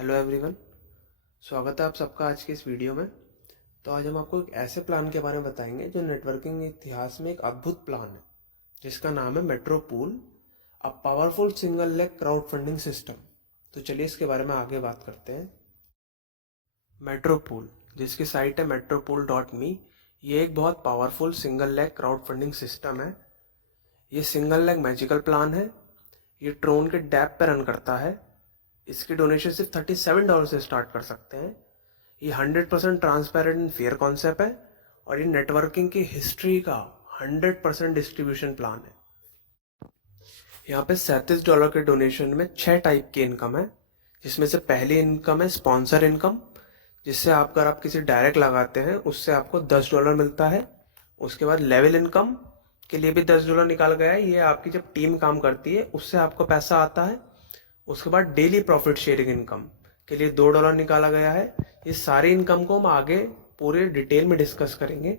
Hello everyone, स्वागत है आप सबका आज के इस वीडियो में। तो आज हम आपको एक ऐसे प्लान के बारे में बताएंगे जो नेटवर्किंग इतिहास में एक अद्भुत प्लान है, जिसका नाम है metro pool, a powerful single leg crowd funding system. तो चलिए इसके बारे में आगे बात करते हैं। मेट्रो पूल, जिसकी साइट है metropool.me, ये एक बहुत powerful single leg crowd funding system है। ये सिंगल लेग मैजिकल प्लान है। ये ट्रोन के डैप पर रन करता है। इसकी डोनेशन सिर्फ $37 से स्टार्ट कर सकते हैं। ये 100% ट्रांसपेरेंट एंड फेयर कॉन्सेप्ट है और ये नेटवर्किंग की हिस्ट्री का 100% डिस्ट्रीब्यूशन प्लान है। यहाँ पे $37 के डोनेशन में 6 टाइप की इनकम है, जिसमें से पहली इनकम है स्पॉन्सर इनकम, जिससे अगर आप किसी डायरेक्ट लगाते हैं उससे आपको $10 मिलता है। उसके बाद लेवल इनकम के लिए भी $10 निकाल गया है। ये आपकी जब टीम काम करती है उससे आपको पैसा आता है। उसके बाद डेली प्रॉफिट शेयरिंग इनकम के लिए $2 निकाला गया है। ये सारी इनकम को हम आगे पूरे डिटेल में डिस्कस करेंगे।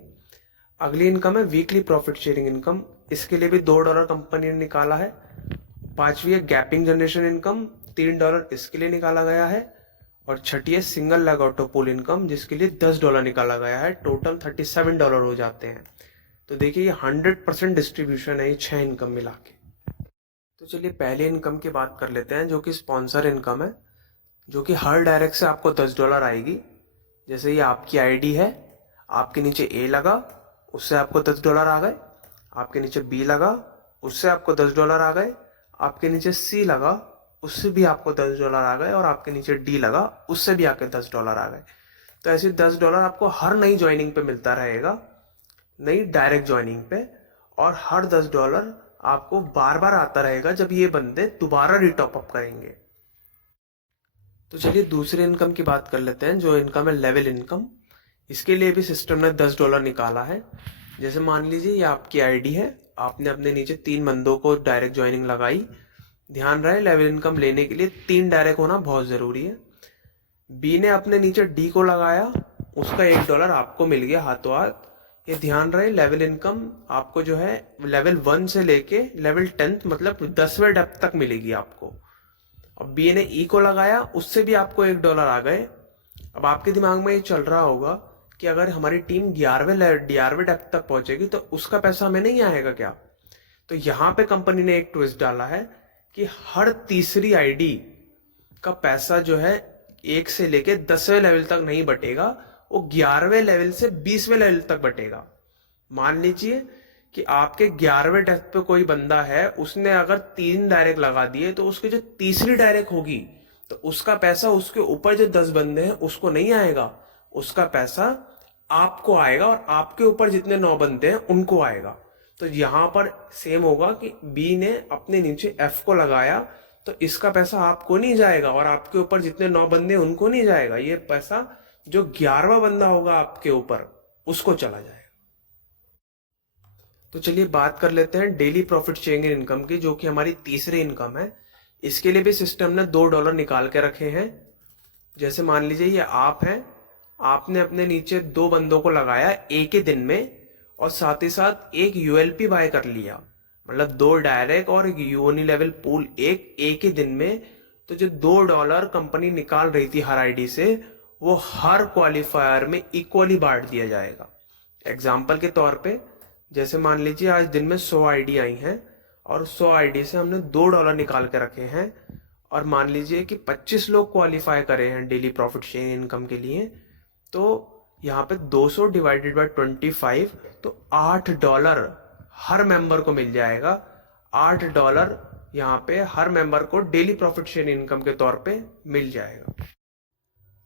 अगली इनकम है वीकली प्रॉफिट शेयरिंग इनकम, इसके लिए भी $2 कंपनी ने निकाला है। पांचवी है गैपिंग जनरेशन इनकम, $3 इसके लिए निकाला गया है। और छठी है single leg auto pool income, जिसके लिए $10 निकाला गया है। टोटल $37 हो जाते हैं। तो देखिए ये 100% डिस्ट्रीब्यूशन है ये 6 इनकम मिला के। तो चलिए पहले इनकम की बात कर लेते हैं, जो कि स्पॉन्सर इनकम है, जो कि हर डायरेक्ट से आपको $10 आएगी। जैसे ये आपकी आईडी है, आपके नीचे ए लगा, उससे आपको $10 आ गए। आपके नीचे बी लगा, उससे आपको $10 आ गए। आपके नीचे सी लगा, उससे भी आपको $10 आ गए। और आपके नीचे डी लगा, उससे भी आपके $10 आ गए। तो ऐसे $10 आपको हर नई ज्वाइनिंग पे मिलता रहेगा, नई डायरेक्ट ज्वाइनिंग पे। और हर $10 आपको बार बार आता रहेगा जब ये बंदे दोबारा रिटॉप अप करेंगे। तो चलिए दूसरे इनकम की बात कर लेते हैं, जो इनकम है लेवल इनकम। इसके लिए भी सिस्टम ने $10 निकाला है। जैसे मान लीजिए ये आपकी आईडी है, आपने अपने नीचे 3 बंदों को डायरेक्ट ज्वाइनिंग लगाई। ध्यान रहे लेवल इनकम लेने के लिए 3 डायरेक्ट होना बहुत जरूरी है। बी ने अपने नीचे डी को लगाया, उसका $1 आपको मिल गया हाथों हाथ। ये ध्यान रहे लेवल इनकम आपको जो है लेवल 1 से लेके लेवल 10 मतलब 10वें डेप्थ तक मिलेगी आपको। अब बी ने ई को लगाया, उससे भी आपको $1 आ गए। अब आपके दिमाग में ये चल रहा होगा कि अगर हमारी टीम 11वें डेप्थ तक पहुंचेगी तो उसका पैसा हमें नहीं आएगा क्या। तो यहाँ पे कंपनी ने एक ट्विस्ट डाला है कि हर तीसरी आईडी का पैसा जो है 1 से लेके 10वें लेवल तक नहीं बटेगा, वो 11वें लेवल से 20वें लेवल तक बटेगा। मान लीजिए कि आपके 11वें डेस्क पे कोई बंदा है, उसने अगर 3 डायरेक्ट लगा दिए तो उसकी जो तीसरी डायरेक्ट होगी तो उसका पैसा उसके ऊपर जो 10 बंदे हैं उसको नहीं आएगा, उसका पैसा आपको आएगा और आपके ऊपर जितने 9 बंदे हैं उनको आएगा। तो यहां पर सेम होगा कि बी ने अपने नीचे एफ को लगाया तो इसका पैसा आपको नहीं जाएगा और आपके ऊपर जितने 9 बंदे हैं उनको नहीं जाएगा। ये पैसा जो 11वां बंदा होगा आपके ऊपर उसको चला जाएगा। तो चलिए बात कर लेते हैं डेली प्रॉफिट शेयरिंग इनकम की, जो कि हमारी तीसरी इनकम है। इसके लिए भी सिस्टम ने $2 निकाल के रखे हैं। जैसे मान लीजिए ये आप हैं, आपने अपने नीचे 2 बंदों को लगाया एक ही दिन में और साथ ही साथ एक यूएलपी बाय कर लिया, मतलब 2 डायरेक्ट और यूनी लेवल पूल एक ही दिन में। तो जो $2 कंपनी निकाल रही थी हर आईडी से, वो हर क्वालिफायर में इक्वली बांट दिया जाएगा। एग्जाम्पल के तौर पे जैसे मान लीजिए आज दिन में 100 आईडी आई हैं और 100 आईडी से हमने $2 निकाल के रखे हैं। और मान लीजिए कि 25 लोग क्वालिफाई करे हैं डेली प्रॉफिट शेयरिंग इनकम के लिए, तो यहाँ पे 200 डिवाइडेड बाय 25 तो $8 हर मेंबर को मिल जाएगा। $8 यहाँ पे हर मेंबर को डेली प्रॉफिट शेयरिंग इनकम के तौर पे मिल जाएगा।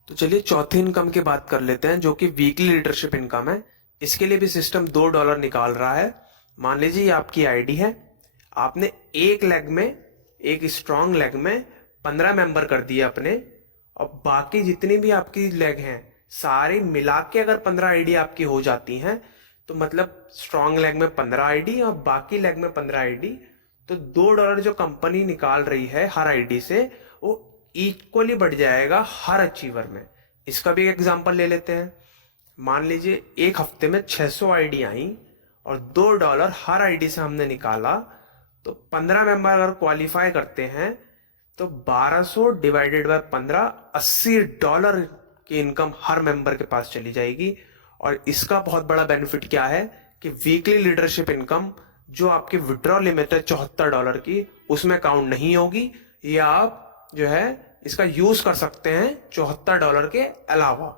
तो चलिए चौथी इनकम की बात कर लेते हैं, जो कि वीकली लीडरशिप इनकम है। इसके लिए भी सिस्टम $2 निकाल रहा है। मान लीजिए ये आपकी आईडी है, आपने एक लेग में, एक स्ट्रॉन्ग लेग में 15 मेंबर कर दिए अपने, और बाकी जितनी भी आपकी लेग हैं सारी मिला के अगर 15 आईडी आपकी हो जाती हैं, तो मतलब स्ट्रॉन्ग लेग में 15 आईडी और बाकी लेग में 15 आईडी, तो $2 जो कंपनी निकाल रही है हर आईडी से, वो इक्वली बढ़ जाएगा हर अचीवर में। इसका भी एक एग्जांपल ले लेते हैं। मान लीजिए एक हफ्ते में 600 आईडी आई और $2 हर आईडी से हमने निकाला, तो 15 मेंबर अगर क्वालिफाई करते हैं तो 1200 डिवाइडेड बाय 15, $80 की इनकम हर मेंबर के पास चली जाएगी। और इसका बहुत बड़ा बेनिफिट क्या है कि वीकली लीडरशिप इनकम जो आपकी विड्रॉ लिमिट है $74 की, उसमें काउंट नहीं होगी। या आप जो है इसका यूज कर सकते हैं $74 के अलावा।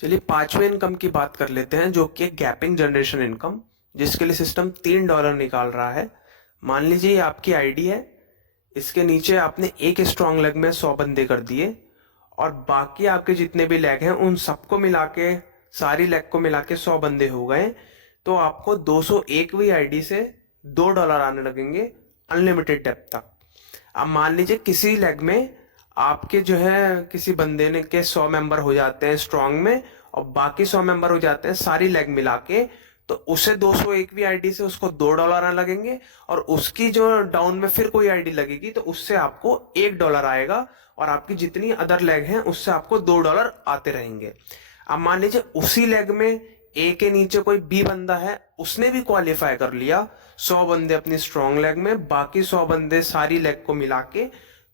चलिए पांचवें इनकम की बात कर लेते हैं, जो कि गैपिंग जनरेशन इनकम, जिसके लिए सिस्टम $3 निकाल रहा है। मान लीजिए ये आपकी आईडी है, इसके नीचे आपने एक स्ट्रॉन्ग लेग में 100 बंदे कर दिए और बाकी आपके जितने भी लेग हैं उन सबको मिला के, सारी लेग को मिला के 100 बंदे हो गए, तो आपको 201वीं आईडी से $2 आने लगेंगे अनलिमिटेड डेप्थ तक। अब मान लीजिए किसी लेग में आपके जो है किसी बंदे ने के 100 मेंबर हो जाते हैं स्ट्रॉन्ग में और बाकी 100 मेंबर हो जाते हैं सारी लेग मिला के, तो उसे 201वीं आईडी से उसको $2 आने लगेंगे। और उसकी जो डाउन में फिर कोई आईडी लगेगी तो उससे आपको $1 आएगा और आपकी जितनी अदर लेग हैं उससे आपको $2 आते रहेंगे। अब मान लीजिए उसी लेग में ए के नीचे कोई बी बंदा है, उसने भी क्वालिफाई कर लिया, 100 बंदे अपनी स्ट्रॉन्ग लेग में, बाकी 100 बंदे सारी लेग को मिला के,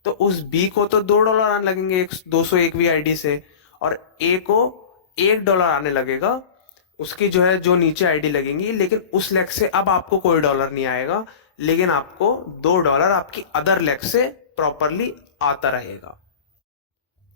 तो उस बी को तो $2 आने लगेंगे 201वीं आईडी से, और ए को $1 आने लगेगा उसकी जो है जो नीचे आईडी लगेंगी। लेकिन उस लेग से अब आपको कोई डॉलर नहीं आएगा, लेकिन आपको $2 आपकी अदर लेग से प्रॉपरली आता रहेगा।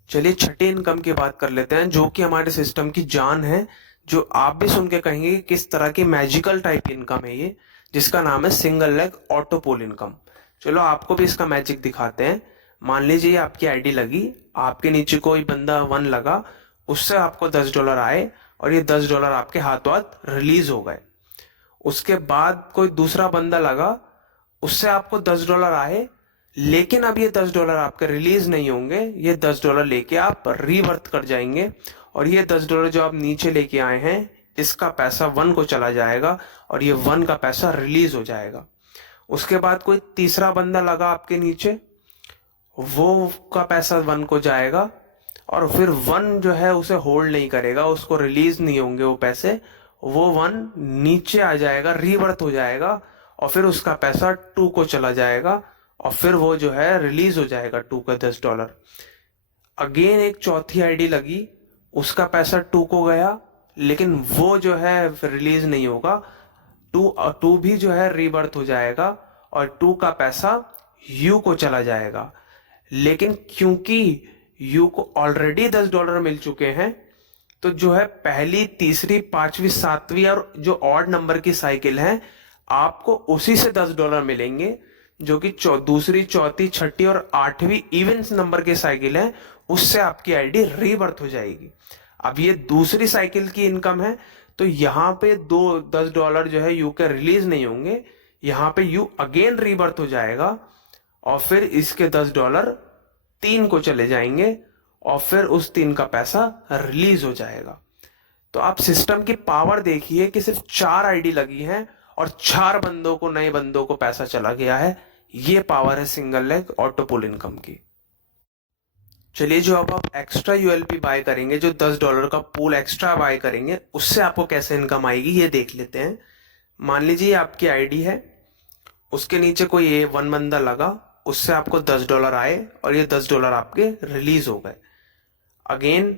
चलिए छठी इनकम की बात कर लेते हैं, जो कि हमारे सिस्टम की जान है, जो आप भी सुन के कहेंगे किस तरह की मैजिकल टाइप इनकम है ये, जिसका नाम है सिंगल लेग ऑटो पुल इनकम। चलो आपको भी इसका मैजिक दिखाते हैं। मान लीजिए आपकी आईडी लगी, आपके नीचे कोई बंदा 1 लगा, उससे आपको $10 आए और ये $10 आपके हाथों हाथ रिलीज हो गए। उसके बाद कोई दूसरा बंदा लगा, उससे आपको $10 आए, लेकिन अब ये $10 आपके रिलीज नहीं होंगे, ये $10 लेके आप रीवर्थ कर जाएंगे और ये $10 जो आप नीचे लेके आए हैं इसका पैसा 1 को चला जाएगा और ये 1 का पैसा रिलीज हो जाएगा। उसके बाद कोई तीसरा बंदा लगा आपके नीचे, वो का पैसा 1 को जाएगा और फिर 1 जो है उसे होल्ड नहीं करेगा, उसको रिलीज नहीं होंगे वो पैसे, वो 1 नीचे आ जाएगा, रीवर्थ हो जाएगा और फिर उसका पैसा 2 को चला जाएगा और फिर वो जो है रिलीज हो जाएगा 2 का $10। अगेन एक चौथी आईडी लगी, उसका पैसा 2 को गया, लेकिन वो जो है रिलीज नहीं होगा, 2 भी जो है रीबर्थ हो जाएगा और 2 का पैसा यू को चला जाएगा। लेकिन क्योंकि यू को ऑलरेडी $10 मिल चुके हैं, तो जो है पहली, तीसरी, पांचवी, सातवीं और जो ऑड नंबर की साइकिल है, आपको उसी से $10 मिलेंगे, जो कि दूसरी, चौथी, छठी और 8वीं इवन नंबर की साइकिल है, उससे आपकी आईडी रीबर्थ हो जाएगी। अब ये दूसरी साइकिल की इनकम है, तो यहाँ पे $10 जो है यू के रिलीज नहीं होंगे, यहाँ पे यू अगेन रीबर्थ हो जाएगा और फिर इसके $10 3 को चले जाएंगे और फिर उस 3 का पैसा रिलीज हो जाएगा। तो आप सिस्टम की पावर देखिए कि सिर्फ 4 आईडी लगी है और 4 बंदों को, नए बंदों को पैसा चला गया है। ये पावर है सिंगल लेग ऑटो पुल इनकम की। चलिए जो अब आप एक्स्ट्रा यूएलपी बाय करेंगे, जो $10 का पूल एक्स्ट्रा बाय करेंगे, उससे आपको कैसे इनकम आएगी ये देख लेते हैं। मान लीजिए आपकी आईडी है, उसके नीचे कोई 1 बंदा लगा, उससे आपको $10 आए और ये $10 आपके रिलीज हो गए। अगेन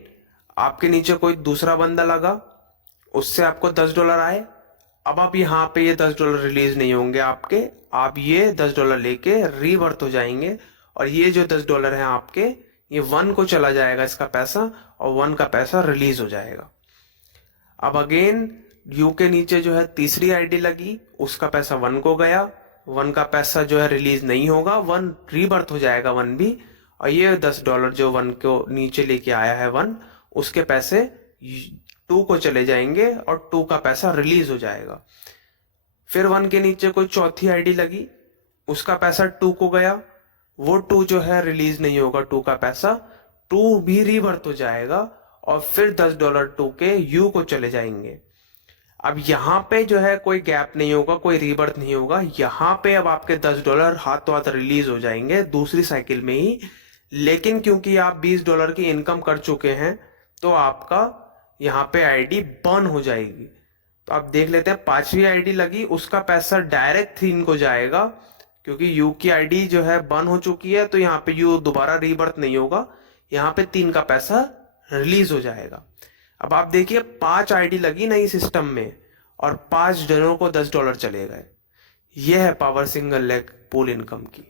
आपके नीचे कोई दूसरा बंदा लगा, उससे आपको $10 आए, अब आप यहाँ पे ये $10 रिलीज नहीं होंगे आपके, आप ये $10 लेके रीवर्थ हो जाएंगे और ये जो $10 है आपके, ये 1 को चला जाएगा इसका पैसा और 1 का पैसा रिलीज हो जाएगा। अब अगेन यू के नीचे जो है तीसरी आईडी लगी, उसका पैसा 1 को गया, 1 का पैसा जो है रिलीज नहीं होगा, 1 रीबर्थ हो जाएगा 1 भी, और ये $10 जो 1 को नीचे लेके आया है 1, उसके पैसे 2 को चले जाएंगे और 2 का पैसा रिलीज हो जाएगा। फिर 1 के नीचे कोई चौथी आईडी लगी, उसका पैसा 2 को गया, वो 2 जो है रिलीज नहीं होगा, 2 का पैसा 2 भी रीबर्थ हो जाएगा और फिर $10 2 के यू को चले जाएंगे। अब यहाँ पे जो है कोई गैप नहीं होगा, कोई रीबर्थ नहीं होगा, यहाँ पे अब आपके $10 हाथों हाथ रिलीज हो जाएंगे दूसरी साइकिल में ही। लेकिन क्योंकि आप $20 की इनकम कर चुके हैं, तो आपका यहाँ पे आईडी बर्न हो जाएगी। तो आप देख लेते हैं 5वीं आईडी लगी, उसका पैसा डायरेक्ट 3 को जाएगा क्योंकि यू की आईडी जो है बंद हो चुकी है, तो यहाँ पे यू दोबारा रीबर्थ नहीं होगा, यहाँ पे 3 का पैसा रिलीज हो जाएगा। अब आप देखिए 5 आईडी लगी नई सिस्टम में और 5 जनों को $10 चले गए। यह है power single leg pool income की।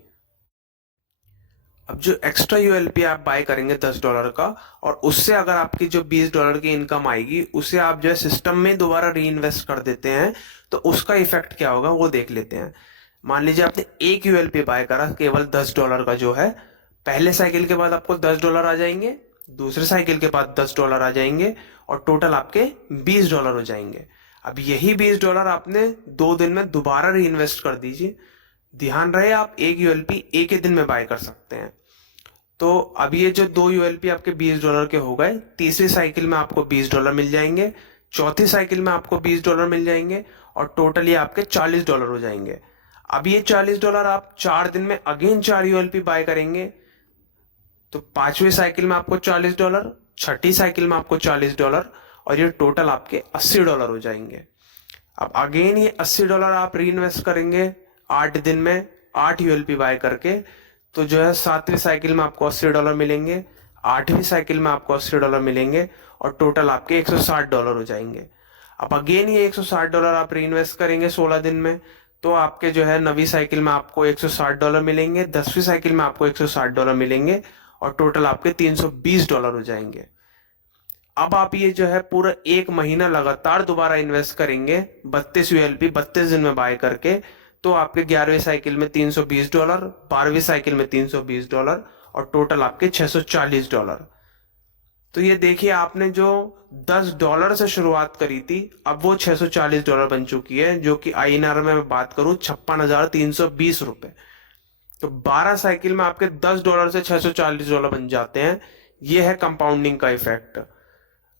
अब जो एक्स्ट्रा यूएलपी आप बाय करेंगे $10 का, और उससे अगर आपकी जो $20 की इनकम आएगी उसे आप जो है सिस्टम में दोबारा री इन्वेस्ट कर देते हैं, तो उसका इफेक्ट क्या होगा वो देख लेते हैं। मान लीजिए आपने एक यूएलपी बाय करा केवल $10 का, जो है पहले साइकिल के बाद आपको $10 आ जाएंगे, दूसरे साइकिल के बाद $10 आ जाएंगे, और टोटल आपके $20 हो जाएंगे। अब यही $20 आपने 2 दिन में दोबारा री इन्वेस्ट कर दीजिए। ध्यान रहे आप एक यूएलपी एक ही दिन में बाय कर सकते हैं। तो अब ये जो 2 यूएलपी आपके $20 के हो गए, तीसरी साइकिल में आपको $20 मिल जाएंगे, चौथी साइकिल में आपको $20 मिल जाएंगे, और टोटल ये आपके $40 हो जाएंगे। अब ये $40 आप 4 दिन में अगेन 4 यूएलपी बाय करेंगे, तो 5वीं साइकिल में आपको $40, छठी साइकिल में आपको $40, और ये टोटल आपके $80 हो जाएंगे। अब अगेन ये $80 आप री इन्वेस्ट करेंगे 8 दिन में 8 यूएलपी बाय करके, तो जो है 7वीं साइकिल में आपको $80 मिलेंगे, 8वीं साइकिल में आपको $80 मिलेंगे, और टोटल आपके $160 हो जाएंगे। अब अगेन ये $160 आप री इन्वेस्ट करेंगे 16 दिन में, तो आपके जो है 9वीं साइकिल में आपको $160 मिलेंगे, 10वीं साइकिल में आपको $160 मिलेंगे, और टोटल आपके $320 हो जाएंगे। अब आप ये जो है पूरा 1 महीना लगातार दोबारा इन्वेस्ट करेंगे 32 यूएलपी 32 दिन में बाय करके, तो आपके 11वीं साइकिल में $320, 12वीं साइकिल में $320, और टोटल आपके $640। तो ये देखिए आपने जो $10 से शुरुआत करी थी, अब वो $640 बन चुकी है, जो कि INR में मैं बात करूं 56,320 रुपए। तो 12 साइकिल में आपके $10 से $640 बन जाते हैं। ये है कंपाउंडिंग का इफेक्ट।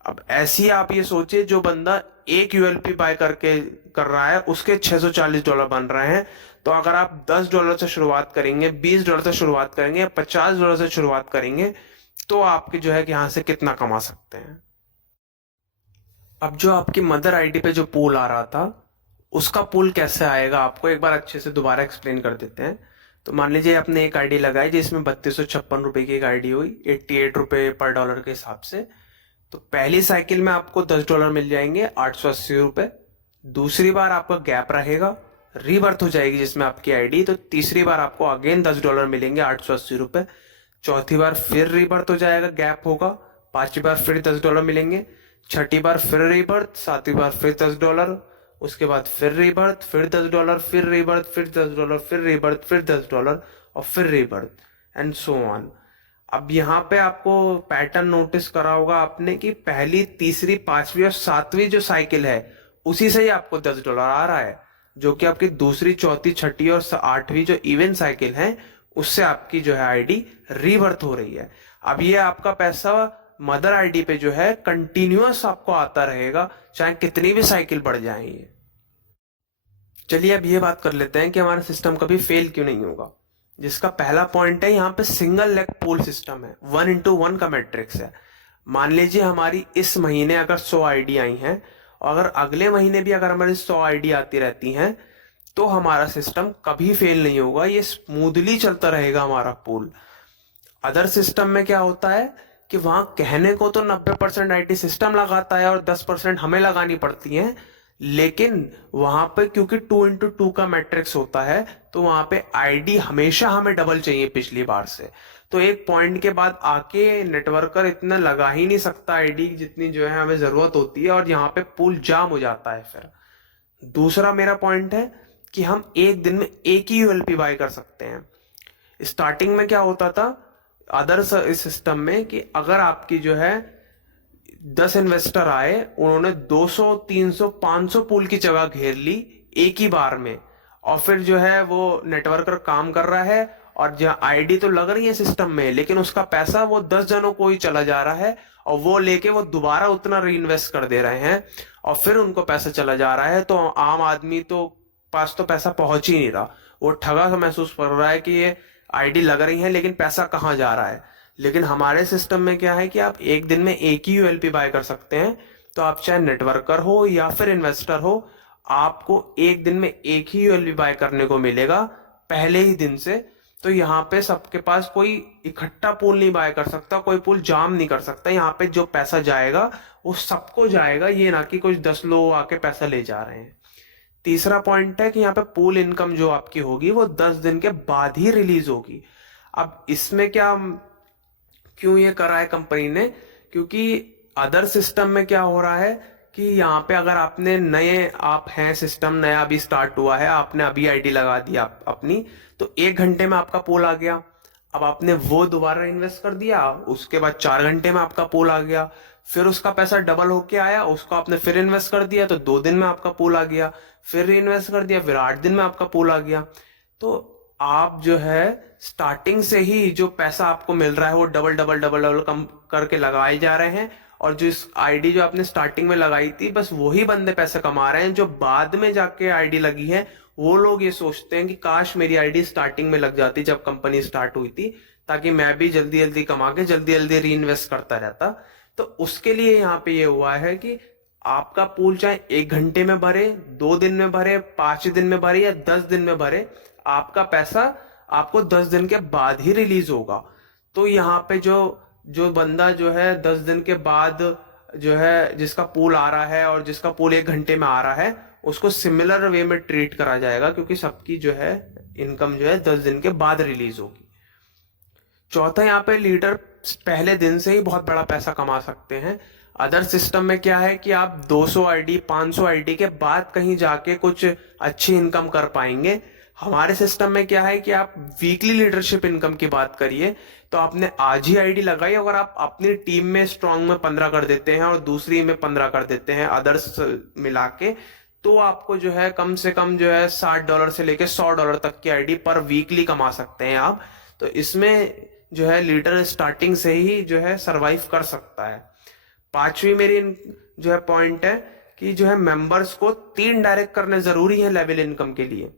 अब ऐसी आप ये सोचिए, जो बंदा एक यूएलपी बाय करके कर रहा है उसके $640 बन रहे हैं। तो अगर आप $10 से शुरुआत करेंगे, $20 से शुरुआत करेंगे, $50 से शुरुआत करेंगे, तो आपके जो है कि यहां से कितना कमा सकते हैं। अब जो आपकी मदर आईडी पे जो पूल आ रहा था, उसका पूल कैसे आएगा आपको एक बार अच्छे से दोबारा एक्सप्लेन कर देते हैं। तो मान लीजिए आपने एक आईडी लगाई जिसमें 3256 रुपए की एक आईडी हुई, 88 रुपए पर डॉलर के हिसाब से। तो पहली साइकिल में आपको $10 मिल जाएंगे, 880 रुपए। दूसरी बार आपका गैप रहेगा, रीबर्थ हो जाएगी जिसमें आपकी आईडी, तो तीसरी बार आपको अगेन $10 मिलेंगे, 880 रुपए। चौथी बार फिर रीबर्थ हो जाएगा, गैप होगा, 5वीं बार फिर $10 मिलेंगे, छठी बार फिर रीबर्थ, 7वीं बार फिर $10, उसके बाद फिर रीबर्थ, फिर $10, फिर रीबर्थ, फिर $10, फिर रीबर्थ, फिर $10, और फिर रीबर्थ, एंड सो ऑन। अब यहाँ पे आपको पैटर्न नोटिस करा होगा आपने कि पहली, तीसरी, 5वीं और 7वीं जो साइकिल है उसी से ही आपको $10 आ रहा है, जो कि आपकी दूसरी, चौथी, छठी और 8वीं जो इवन साइकिल है उससे आपकी जो है आईडी रीबर्थ हो रही है। अब ये आपका पैसा मदर आईडी पे जो है कंटिन्यूअस आपको आता रहेगा, चाहे कितनी भी साइकिल बढ़ जाए ये। चलिए अब ये बात कर लेते हैं कि हमारा सिस्टम कभी फेल क्यों नहीं होगा। जिसका पहला पॉइंट है, यहाँ पे सिंगल लेग पूल सिस्टम है, 1:1 का मैट्रिक्स है। मान लीजिए हमारी इस महीने अगर 100 आईडी आई हैं, और अगर अगले महीने भी अगर हमारी 100 आईडी आती रहती हैं, तो हमारा सिस्टम कभी फेल नहीं होगा, ये स्मूथली चलता रहेगा हमारा पूल। अदर सिस्टम में क्या होता है कि वहां कहने को तो 90% आईडी सिस्टम लगाता है और 10% हमें लगानी पड़ती है, लेकिन वहां पे क्योंकि 2:2 का मैट्रिक्स होता है, तो वहां पे आईडी हमेशा हमें डबल चाहिए पिछली बार से। तो एक पॉइंट के बाद आके नेटवर्कर इतना लगा ही नहीं सकता आईडी जितनी जो है हमें जरूरत होती है, और यहाँ पे पूल जाम हो जाता है। फिर दूसरा मेरा पॉइंट है कि हम एक दिन में एक ही यूएलपी बाय कर सकते हैं। स्टार्टिंग में क्या होता था अदर सिस्टम में कि अगर आपकी जो है 10 इन्वेस्टर आए, उन्होंने 200, 300, 500 पूल की जगह घेर ली एक ही बार में, और फिर जो है वो नेटवर्कर काम कर रहा है और जहां आईडी तो लग रही है सिस्टम में, लेकिन उसका पैसा वो 10 जनों को ही चला जा रहा है, और वो लेके वो दोबारा उतना री इन्वेस्ट कर दे रहे हैं, और फिर उनको पैसा चला जा रहा है। तो आम आदमी तो पास तो पैसा पहुंच ही नहीं रहा, वो ठगा सा महसूस कर रहा है कि ये आईडी लग रही है लेकिन पैसा कहाँ जा रहा है। लेकिन हमारे सिस्टम में क्या है कि आप एक दिन में एक ही यूएलपी बाय कर सकते हैं। तो आप चाहे नेटवर्कर हो या फिर इन्वेस्टर हो, आपको एक दिन में एक ही यूएलपी बाय करने को मिलेगा, पहले ही दिन से, तो यहाँ पे सबके पास कोई इकट्ठा पूल नहीं बाय कर सकता, कोई पूल जाम नहीं कर सकता। यहाँ पे जो पैसा जाएगा वो सबको जाएगा, ये ना कि कुछ 10 लोग आके पैसा ले जा रहे हैं। तीसरा पॉइंट है कि यहाँ पे पूल इनकम जो आपकी होगी वो 10 दिन के बाद ही रिलीज होगी। अब इसमें क्या, क्यों ये करा है कंपनी ने, क्योंकि अदर सिस्टम में क्या हो रहा है कि यहाँ पे अगर आपने नए आप हैं, सिस्टम नया अभी स्टार्ट हुआ है, आपने अभी आईडी लगा दी अपनी, तो 1 घंटे में आपका पोल आ गया। अब आपने वो दोबारा इन्वेस्ट कर दिया, उसके बाद 4 घंटे में आपका पोल आ गया, फिर उसका पैसा डबल होके आया, उसको आपने फिर इन्वेस्ट कर दिया तो 2 दिन में आपका पोल आ गया, फिर इन्वेस्ट कर दिया, फिर 8 दिन में आपका पोल आ गया। तो आप जो है स्टार्टिंग से ही जो पैसा आपको मिल रहा है वो डबल डबल डबल डबल कम करके लगाए जा रहे हैं, और जो इस आईडी जो आपने स्टार्टिंग में लगाई थी बस वही बंदे पैसे कमा रहे हैं। जो बाद में जाके आईडी लगी है वो लोग ये सोचते हैं कि काश मेरी आईडी स्टार्टिंग में लग जाती जब कंपनी स्टार्ट हुई थी, ताकि मैं भी जल्दी जल्दी कमा के जल्दी जल्दी री इन्वेस्ट करता रहता। तो उसके लिए यहाँ पे ये हुआ है कि आपका पूल चाहे 1 घंटे में भरे, 2 दिन में भरे, 5 दिन में भरे या 10 दिन में भरे, आपका पैसा आपको 10 दिन के बाद ही रिलीज होगा। तो यहाँ पे जो जो बंदा जो है 10 दिन के बाद जो है जिसका पूल आ रहा है और जिसका पूल 1 घंटे में आ रहा है, उसको सिमिलर वे में ट्रीट करा जाएगा, क्योंकि सबकी जो है इनकम जो है 10 दिन के बाद रिलीज होगी। चौथा, यहाँ पे लीडर पहले दिन से ही बहुत बड़ा पैसा कमा सकते हैं। अदर सिस्टम में क्या है कि आप 200 आईडी 500 आईडी के बाद कहीं जाके कुछ अच्छी इनकम कर पाएंगे। हमारे सिस्टम में क्या है कि आप वीकली लीडरशिप इनकम की बात करिए तो आपने आज ही आईडी लगाई, अगर आप अपनी टीम में स्ट्रांग में 15 कर देते हैं और दूसरी में 15 कर देते हैं अदर्स मिला के, तो आपको जो है कम से कम जो है $60 से लेके $100 तक की आईडी पर वीकली कमा सकते हैं आप। तो इसमें जो है लीडर स्टार्टिंग से ही जो है सरवाइव कर सकता है। पांचवी मेरी जो है पॉइंट है कि जो है मेंबर्स को 3 डायरेक्ट करने जरूरी है लेवल इनकम के लिए।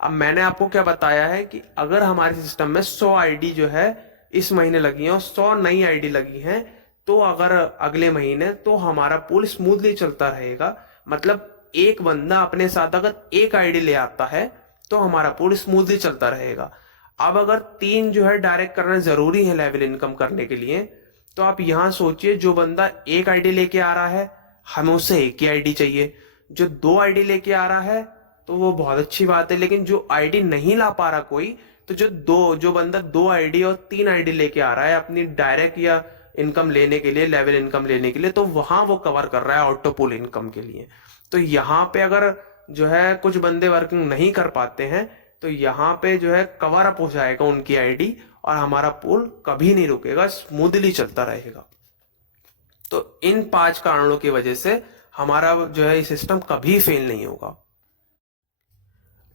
अब मैंने आपको क्या बताया है कि अगर हमारे सिस्टम में 100 आईडी जो है इस महीने लगी है और 100 नई आईडी लगी हैं, तो अगर अगले महीने तो हमारा पूल स्मूथली चलता रहेगा। मतलब एक बंदा अपने साथ अगर एक आईडी ले आता है तो हमारा पूल स्मूथली चलता रहेगा। अब अगर 3 जो है डायरेक्ट करना जरूरी है लेवल इनकम करने के लिए, तो आप यहां सोचिए, जो बंदा एक आईडी लेके आ रहा है हमें उससे एक ही आईडी चाहिए, जो 2 आईडी लेके आ रहा है तो वो बहुत अच्छी बात है, लेकिन जो आईडी नहीं ला पा रहा कोई, तो जो बंदा 2 आईडी और 3 आईडी लेके आ रहा है अपनी डायरेक्ट या इनकम लेने के लिए, लेवल इनकम लेने के लिए, तो वहां वो कवर कर रहा है ऑटो पूल इनकम के लिए। तो यहाँ पे अगर जो है कुछ बंदे वर्किंग नहीं कर पाते हैं तो यहाँ पे जो है कवर अप हो जाएगा उनकी आईडी और हमारा पूल कभी नहीं रुकेगा, स्मूथली चलता रहेगा। तो इन 5 कारणों की वजह से हमारा जो है सिस्टम कभी फेल नहीं होगा।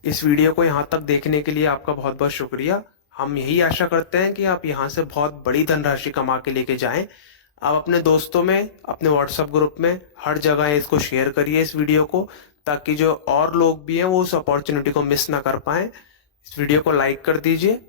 इस वीडियो को यहाँ तक देखने के लिए आपका बहुत बहुत शुक्रिया। हम यही आशा करते हैं कि आप यहाँ से बहुत बड़ी धनराशि कमा के लेके जाएं। आप अपने दोस्तों में, अपने व्हाट्सएप ग्रुप में, हर जगह इसको शेयर करिए इस वीडियो को, ताकि जो और लोग भी हैं वो उस अपॉर्चुनिटी को मिस ना कर पाएं। इस वीडियो को लाइक कर दीजिए।